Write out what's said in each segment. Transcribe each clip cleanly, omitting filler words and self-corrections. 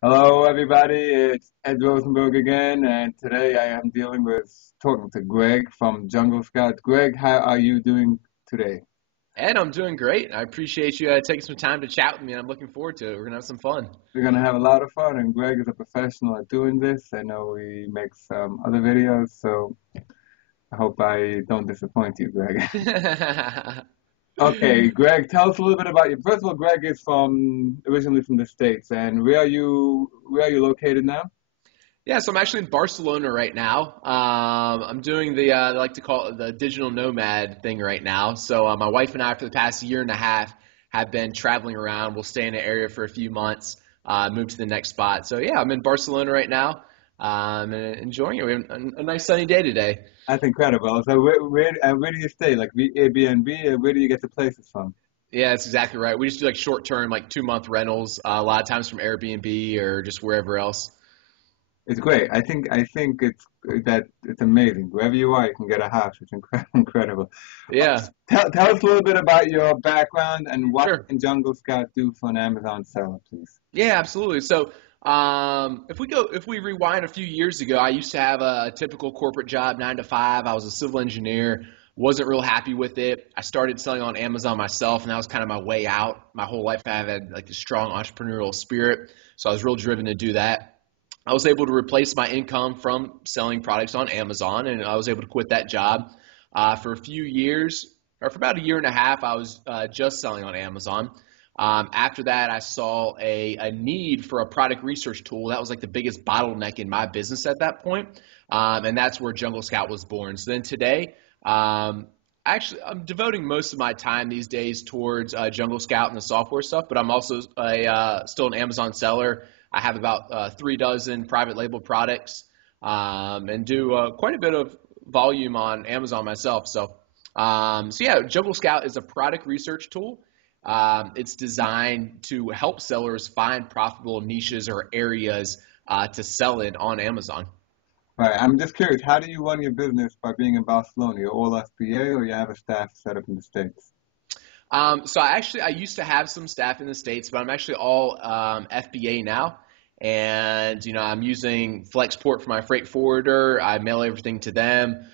Hello, everybody. It's Ed Rosenberg again, and today I am dealing with talking to Greg from JungleScout. Greg, how are you doing today? Ed, I'm doing great. I appreciate you taking some time to chat with me. I'm looking forward to it. We're gonna have some fun. We're gonna have a lot of fun, and Greg is a professional at doing this. I know he makes other videos, so I hope I don't disappoint you, Greg. Okay, Greg, tell us a little bit about you. First of all, Greg is originally from the States, and where are you located now? Yeah, so I'm actually in Barcelona right now. I'm doing I like to call it the digital nomad thing right now. So my wife and I, for the past year and a half, have been traveling around. We'll stay in an area for a few months, move to the next spot. So yeah, I'm in Barcelona right now, and enjoying it. We have a nice sunny day today. That's incredible. So where do you stay? Like Airbnb, or where do you get the places from? Yeah, that's exactly right. We just do like short term, like 2 month rentals, a lot of times from Airbnb or just wherever else. It's great. I think it's amazing. Wherever you are, you can get a house. It's incredible. Yeah, Tell us a little bit about your background and what sure. can Jungle Scout do for an Amazon seller, please. Yeah, absolutely. So, if we rewind a few years ago, I used to have a typical corporate job, 9 to 5. I was a civil engineer, wasn't real happy with it. I started selling on Amazon myself, and that was kind of my way out. My whole life, I've had like a strong entrepreneurial spirit, so I was real driven to do that. I was able to replace my income from selling products on Amazon, and I was able to quit that job for a few years, or for about a year and a half. I was just selling on Amazon. After that, I saw a need for a product research tool. That was like the biggest bottleneck in my business at that point. And that's where Jungle Scout was born. So then today, actually, I'm devoting most of my time these days towards Jungle Scout and the software stuff, but I'm also still an Amazon seller. I have about 3 dozen private label products and do quite a bit of volume on Amazon myself. So yeah, Jungle Scout is a product research tool. It's designed to help sellers find profitable niches or areas to sell in on Amazon. Right. I'm just curious, how do you run your business by being in Barcelona? You're all FBA or you have a staff set up in the States? So I used to have some staff in the States, but I'm actually all FBA now. And I'm using Flexport for my freight forwarder. I mail everything to them.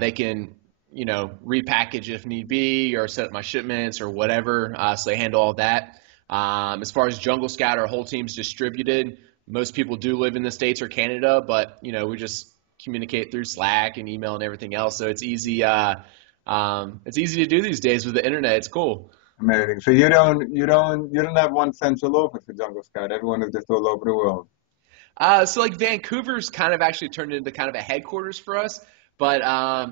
They can repackage if need be, or set up my shipments or whatever. So they handle all that. As far as Jungle Scout, our whole team's distributed. Most people do live in the States or Canada, but we just communicate through Slack and email and everything else. So it's easy. It's easy to do these days with the internet. It's cool. Amazing. So you don't have one central office for Jungle Scout. Everyone is just all over the world. So like Vancouver's kind of actually turned into kind of a headquarters for us, but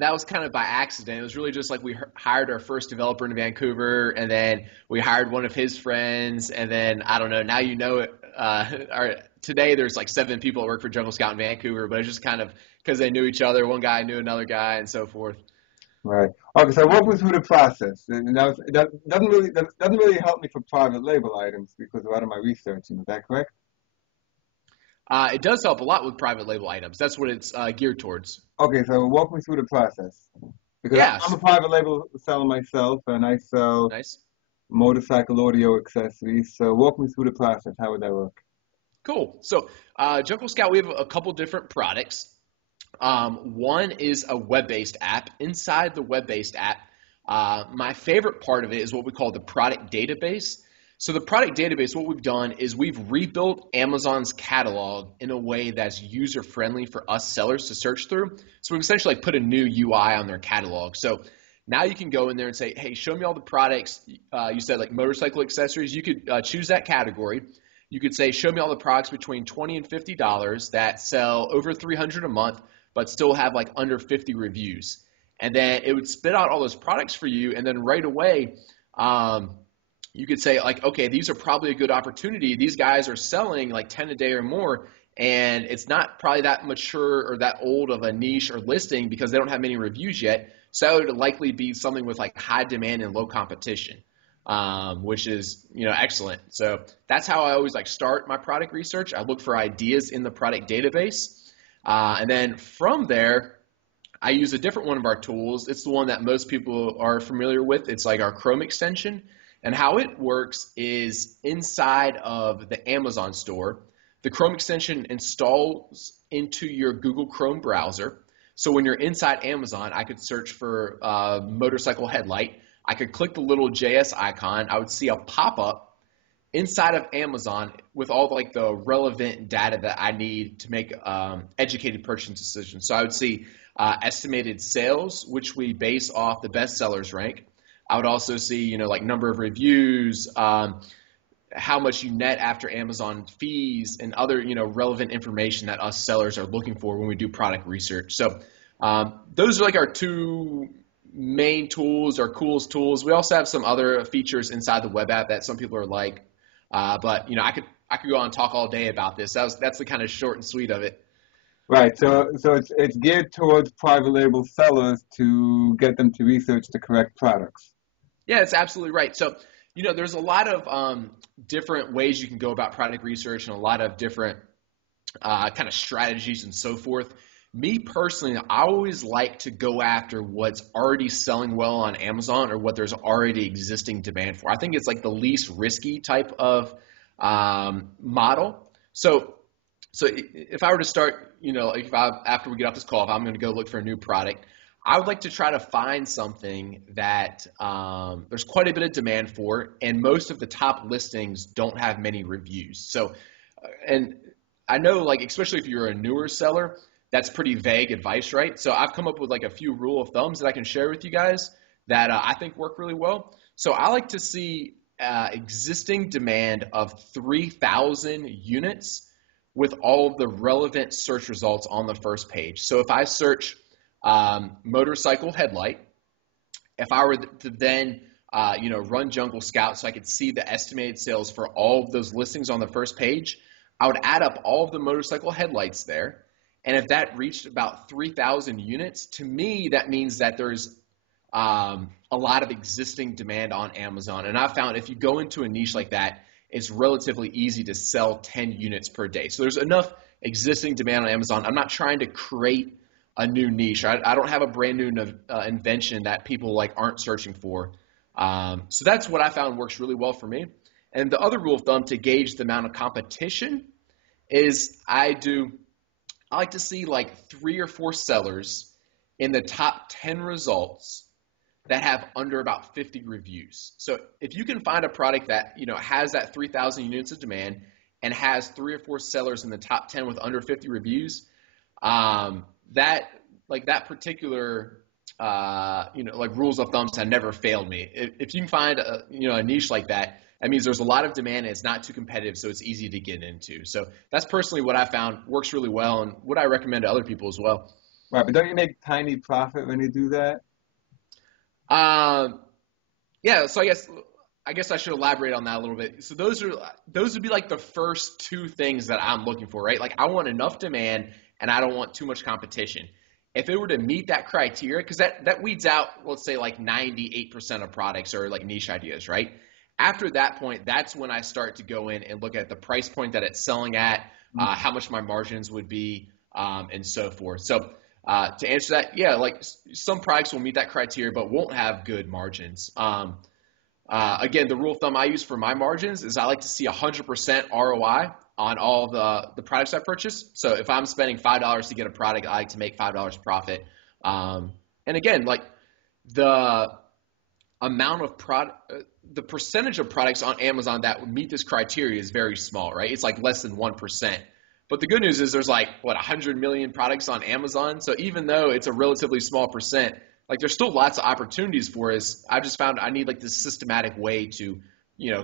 that was kind of by accident. It was really just like we hired our first developer in Vancouver, and then we hired one of his friends, and then I don't know. Now you know it. Today there's like 7 people that work for Jungle Scout in Vancouver, but it's just kind of because they knew each other. One guy knew another guy, and so forth. Right. Okay, so walk me through the process. And that doesn't really help me for private label items because a lot of my researching. Is that correct? It does help a lot with private label items. That's what it's geared towards. Okay, so walk me through the process because Yeah, I'm a private label seller myself, and I sell nice. motorcycle audio accessories. So walk me through the process. How would that work? Cool. So, Jungle Scout, we have a couple different products. One is a web-based app. Inside the web-based app, my favorite part of it is what we call the product database. So the product database, what we've done is we've rebuilt Amazon's catalog in a way that's user-friendly for us sellers to search through. So we've essentially like put a new UI on their catalog. So now you can go in there and say, hey, show me all the products. You said like motorcycle accessories. You could choose that category. You could say, show me all the products between $20 and $50 that sell over 300 a month, but still have like under 50 reviews. And then it would spit out all those products for you. And then right away, you could say like, okay, these are probably a good opportunity. These guys are selling like 10 a day or more. And it's not probably that mature or that old of a niche or listing because they don't have many reviews yet. So it would likely be something with like high demand and low competition, which is excellent. So that's how I always like start my product research. I look for ideas in the product database, and then from there, I use a different one of our tools. It's the one that most people are familiar with. It's like our Chrome extension. And how it works is inside of the Amazon store, The Chrome extension installs into your Google Chrome browser. So when you're inside Amazon, I could search for motorcycle headlight. I could click the little JS icon. I would see a pop-up inside of Amazon with all the relevant data that I need to make educated purchase decisions. So I would see estimated sales, which we base off the bestsellers rank. I would also see, like number of reviews, how much you net after Amazon fees, and other, relevant information that us sellers are looking for when we do product research. So those are like our two main tools, our coolest tools. We also have some other features inside the web app that some people are like, but I could go on and talk all day about this. That's the kind of short and sweet of it. Right. So it's geared towards private label sellers to get them to research the correct products. Yeah, it's absolutely right. So, there's a lot of different ways you can go about product research and a lot of different kind of strategies and so forth. Me personally, I always like to go after what's already selling well on Amazon or what there's already existing demand for. I think it's like the least risky type of model. So if I were to start, after we get off this call, if I'm going to go look for a new product, I would like to try to find something that there's quite a bit of demand for, and most of the top listings don't have many reviews. So, and I know, especially if you're a newer seller, that's pretty vague advice, right? So I've come up with a few rule of thumbs that I can share with you guys that I think work really well. So I like to see existing demand of 3,000 units with all of the relevant search results on the first page. So if I search motorcycle headlight, if I were to then run JungleScout so I could see the estimated sales for all of those listings on the first page, I would add up all of the motorcycle headlights there. And if that reached about 3,000 units, to me, that means that there's a lot of existing demand on Amazon. And I found if you go into a niche like that, it's relatively easy to sell 10 units per day. So there's enough existing demand on Amazon. I'm not trying to create a new niche. I don't have a brand new invention that people aren't searching for. So that's what I found works really well for me. And the other rule of thumb to gauge the amount of competition is I like to see 3 or 4 sellers in the top 10 results that have under about 50 reviews. So if you can find a product that has that 3,000 units of demand and has 3 or 4 sellers in the top 10 with under 50 reviews, that particular rules of thumbs have never failed me. If you can find a niche like that, that means there's a lot of demand and it's not too competitive, so it's easy to get into. So that's personally what I found works really well and what I recommend to other people as well. Right, but don't you make tiny profit when you do that? Yeah, so I guess I should elaborate on that a little bit. So those would be the first 2 things that I'm looking for, right? I want enough demand and I don't want too much competition. If it were to meet that criteria, because that weeds out, let's say 98% of products or niche ideas, right? After that point, that's when I start to go in and look at the price point that it's selling at, how much my margins would be, and so forth. So to answer that, yeah, some products will meet that criteria but won't have good margins. Again, the rule of thumb I use for my margins is I like to see 100% ROI on all the products I purchase. So if I'm spending $5 to get a product, I like to make $5 profit. And again, the amount of the percentage of products on Amazon that would meet this criteria is very small, right? It's less than 1%. But the good news is there's 100 million products on Amazon. So even though it's a relatively small percent, there's still lots of opportunities for us. I just found I need this systematic way to,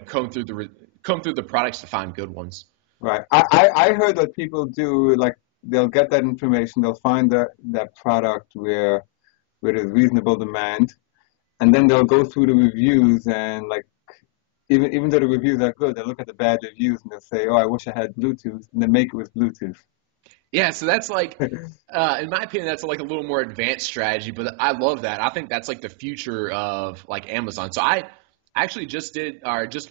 comb through the products to find good ones. Right. I heard that people do they'll get that information, they'll find that product where there's reasonable demand, and then they'll go through the reviews and even though the reviews are good, they'll look at the bad reviews and they'll say, "Oh, I wish I had Bluetooth," and then make it with Bluetooth. Yeah, so that's in my opinion, that's a little more advanced strategy, but I love that. I think that's the future of Amazon. So I actually just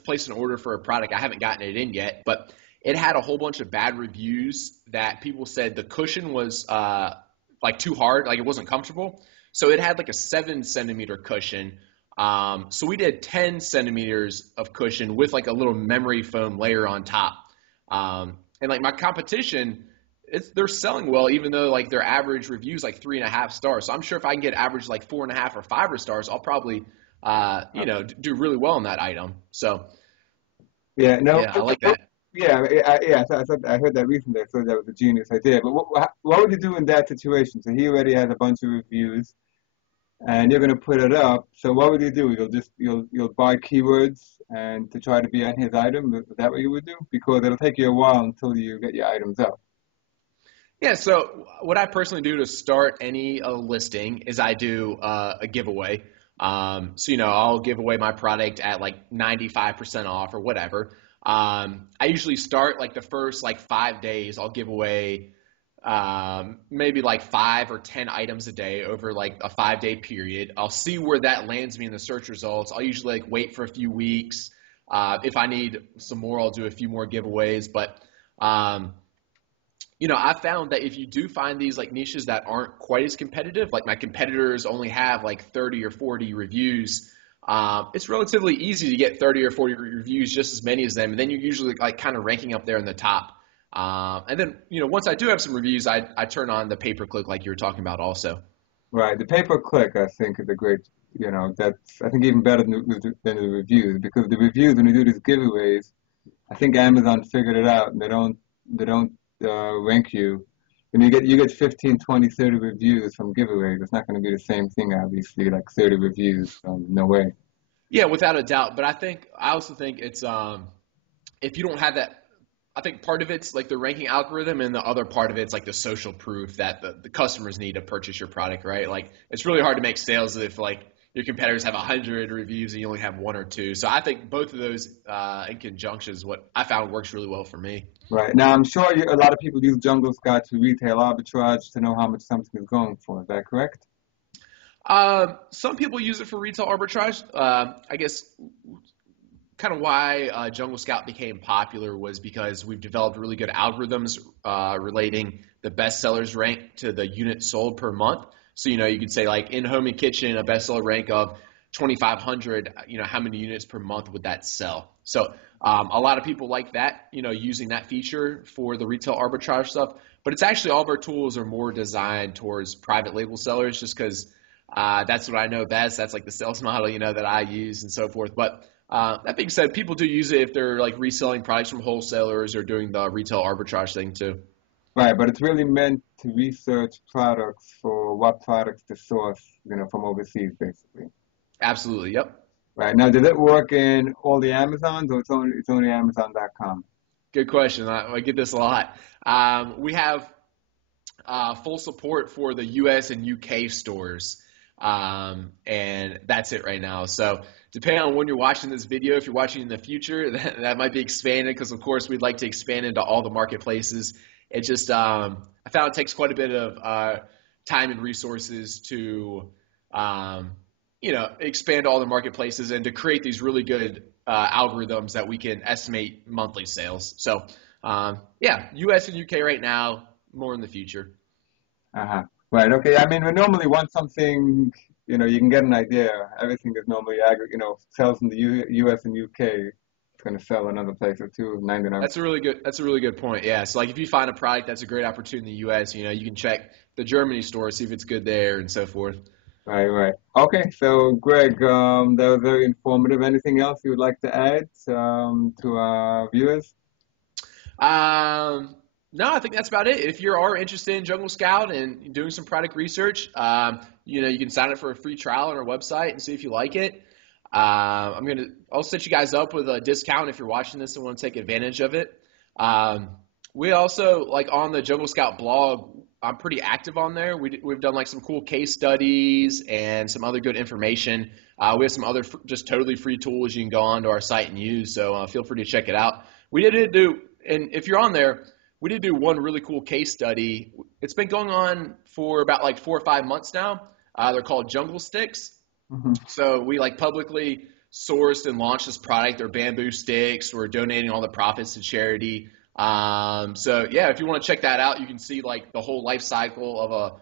placed an order for a product. I haven't gotten it in yet, but it had a whole bunch of bad reviews that people said the cushion was too hard, it wasn't comfortable. So it had a 7-centimeter cushion. So we did 10 centimeters of cushion with a little memory foam layer on top. And like my competition, they're selling well, even though like their average review is like 3.5 stars. So I'm sure if I can get average like 4.5 or 5 stars, I'll probably do really well in that item. So Yeah, no, yeah, I like that. yeah, I heard that recently. I thought that was a genius idea. But what would you do in that situation? So he already has a bunch of reviews, and you're going to put it up. So what would you do? You'll buy keywords and to try to be on his item. Is that what you would do? Because it'll take you a while until you get your items up. Yeah, so what I personally do to start any listing is I do a giveaway. I'll give away my product at like 95% off or whatever. I usually start like the first like 5 days. I'll give away maybe like 5 or 10 items a day over like a 5 day period. I'll see where that lands me in the search results. I'll usually like wait for a few weeks. If I need some more, I'll do a few more giveaways. But I found that if you do find these like niches that aren't quite as competitive, like my competitors only have like 30 or 40 reviews, it's relatively easy to get 30 or 40 reviews, just as many as them. And then you're usually like kind of ranking up there in the top. And then, once I do have some reviews, I turn on the pay-per-click like you were talking about also. Right. The pay-per-click, I think, is a great, that's, I think, even better than the reviews, because the reviews, when you do these giveaways, I think Amazon figured it out, and they don't rank you. When you get 15, 20, 30 reviews from giveaways, it's not going to be the same thing, obviously, like 30 reviews. No way. Yeah, without a doubt. But I also think it's if you don't have that, I think part of it's like the ranking algorithm, and the other part of it's like the social proof that the customers need to purchase your product, right? Like it's really hard to make sales if like your competitors have 100 reviews and you only have one or two. So I think both of those in conjunction is what I found works really well for me. Right. Now, I'm sure a lot of people use JungleScout to retail arbitrage to know how much something is going for. Is that correct? Some people use it for retail arbitrage. I guess kind of why Jungle Scout became popular was because we've developed really good algorithms relating the best sellers rank to the units sold per month. So, you could say like in home and kitchen, a bestseller rank of 2,500, how many units per month would that sell? So a lot of people like that, using that feature for the retail arbitrage stuff. But it's actually all of our tools are more designed towards private label sellers just because that's what I know best. That's like the sales model, that I use and so forth. But that being said, people do use it if they're like reselling products from wholesalers or doing the retail arbitrage thing too. Right, but it's really meant to research products for what products to source, from overseas, basically. Absolutely. Yep. Right. Now, does it work in all the Amazons, or it's only Amazon.com? Good question. I get this a lot. We have full support for the U.S. and U.K. stores, and that's it right now. So depending on when you're watching this video, if you're watching in the future, that might be expanded because, of course, we'd like to expand into all the marketplaces. It just I found it takes quite a bit of time and resources to expand all the marketplaces and to create these really good algorithms that we can estimate monthly sales. So U.S. and U.K. right now, more in the future. Uh-huh. Right. Okay. I mean, we normally want something, you can get an idea. Everything is normally sells in the U.S. and U.K. It's going to sell another place or two, 99. That's a really good point. Yeah. So like if you find a product that's a great opportunity in the U.S., you can check the Germany store, see if it's good there and so forth. Right, right. Okay, so Greg, that was very informative. Anything else you would like to add to our viewers? No, I think that's about it. If you are interested in Jungle Scout and doing some product research, you can sign up for a free trial on our website and see if you like it. I'll set you guys up with a discount if you're watching this and want to take advantage of it. We also like on the Jungle Scout blog. I'm pretty active on there. We've done like some cool case studies and some other good information. We have some other just totally free tools you can go onto our site and use. So feel free to check it out. And if you're on there, we did do one really cool case study. It's been going on for about like 4 or 5 months now. They're called Jungle Sticks. Mm-hmm. So we like publicly sourced and launched this product. They're bamboo sticks. We're donating all the profits to charity. If you want to check that out, you can see like the whole life cycle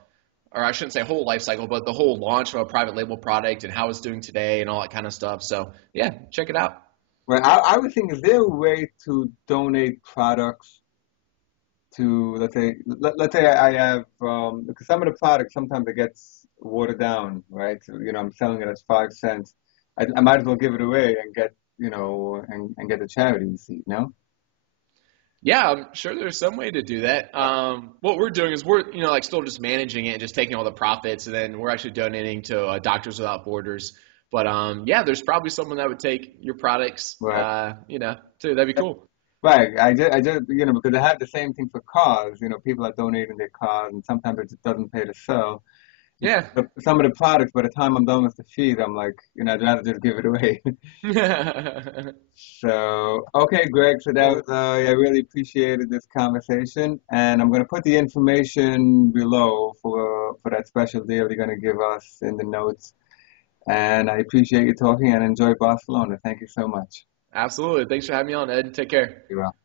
or I shouldn't say whole life cycle, but the whole launch of a private label product and how it's doing today and all that kind of stuff. So check it out. Right. I would think, is there a way to donate products to, let's say I have, because some of the products, sometimes it gets watered down, right? So, I'm selling it as 5 cents. I might as well give it away and get, and get the charity receipt, no? Yeah, I'm sure there's some way to do that. What we're doing is we're, like still just managing it and just taking all the profits, and then we're actually donating to Doctors Without Borders. But yeah, there's probably someone that would take your products, Right. too. That'd be cool. Right. I just, because I have the same thing for cars. People are donating their cars, and sometimes it just doesn't pay to sell. And Yeah. some of the products, by the time I'm done with the feed, I'm like, I'd rather just give it away. So, okay, Greg. So that was, Cool. I really appreciated this conversation, and I'm going to put the information below for that special deal you're going to give us in the notes. And I appreciate you talking and enjoy Barcelona. Thank you so much. Absolutely. Thanks for having me on, Ed. Take care. You're welcome.